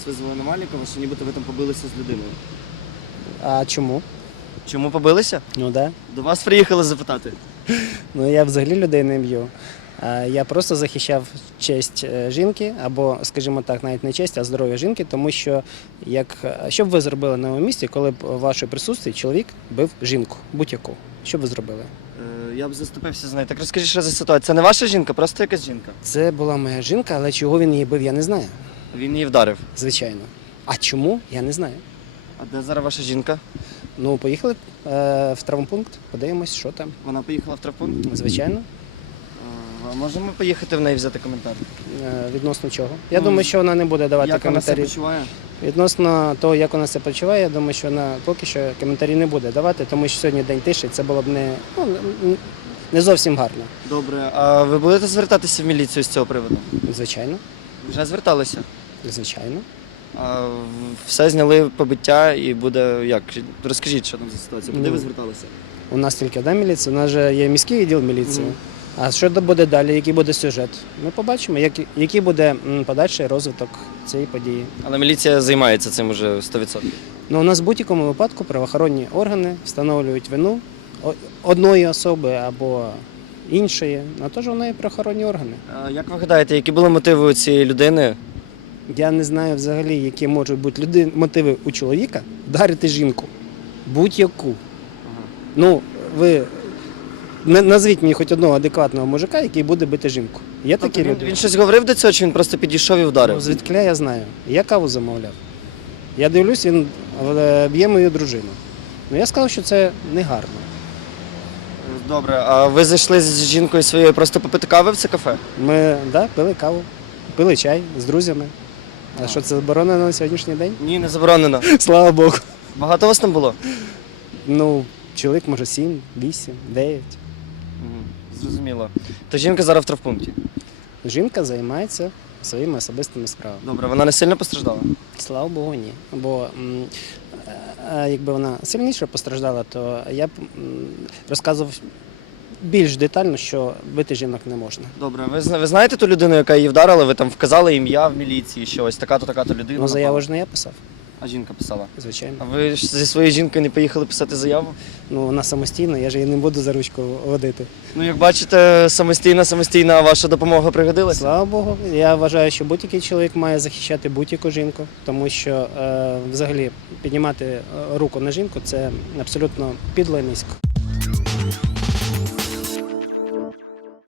вас визвали на Малікова, що нібито ви там побилися з людиною. А чому? Чому побилися? Ну да. До вас приїхали запитати. Ну я взагалі людей не б'ю. Я просто захищав честь е, жінки, або, скажімо так, навіть не честь, а здоров'я жінки, тому що як що б ви зробили на моєму місці, коли б в вашій присутстві чоловік бив жінку, будь-яку. Що б ви зробили? Е, Я б заступився з нею. Так розкажіть, що за ситуація? Це не ваша жінка, просто якась жінка. Це була моя жінка, але чого він її бив, я не знаю. Він її вдарив. Звичайно. А чому? Я не знаю. А де зараз ваша жінка? Ну, поїхали е, в травмпункт, подивимось, що там. Вона поїхала в травпункт. Звичайно. Е, А можемо поїхати в неї взяти коментар? Е, Відносно чого? Я Ну, думаю, що вона не буде давати Як вона себе коментарі. почуває? Відносно того, як вона себе почуває, я думаю, що вона поки що коментарі не буде давати, тому що сьогодні день тиші, це було б не, ну, не зовсім гарно. Добре. А ви будете звертатися в міліцію з цього приводу? Звичайно, Вже зверталися. Звичайно. А все зняли побиття і буде як? Розкажіть, що там за ситуація. Куди Ну, ви зверталися? У нас тільки одна міліція, у нас же є міський відділ міліції. Мгм. А що буде далі, який буде сюжет? Ми побачимо, як, який буде м, подальший розвиток цієї події. Але міліція займається цим уже 100%. Ну, у нас в будь-якому випадку правоохоронні органи встановлюють вину о- одної особи або іншої, а теж у неї правоохоронні органи. А як ви гадаєте, які були мотиви у цієї людини? Я не знаю взагалі, які можуть бути люди, мотиви у чоловіка вдарити жінку. Будь-яку. Ну, ви назвіть мені хоч одного адекватного мужика, який буде бити жінку. Є такі Тобто він, люди? він щось говорив до цього, чи він просто підійшов і вдарив? Ну, звідкиля я знаю. Я каву замовляв. Я дивлюсь, він б'є мою дружину. Ну я сказав, що це не гарно. Добре, а ви зайшли з жінкою своєю просто попити кави в це кафе? Ми да, пили каву, пили чай з друзями. А що це заборонено на сьогоднішній день? Ні, не заборонено. Слава Богу. Багато вас там було? Ну, чоловік може 7, 8, 9. Зрозуміло. То жінка зараз в травпункті. Жінка займається своїми особистими справами. Добре, вона не сильно постраждала? Слава Богу, ні. Бо м, е, е, якби вона сильніше постраждала, то я б м, розказував більш детально, що бити жінок не можна. Добре, ви, ви знаєте ту людину, яка її вдарила, ви там вказали ім'я в міліції, що ось така-то, така-то людина. Ну, заяву ж не я писав, А жінка писала. Звичайно. А ви ж зі своєю жінкою не поїхали писати заяву? Ну, вона самостійна, я ж її не буду за ручку водити. Ну, як бачите, самостійна, самостійна ваша допомога пригодилася. Слава Богу, я вважаю, що будь-який чоловік має захищати будь-яку жінку, тому що е, взагалі піднімати е, руку на жінку це абсолютно підло і низько.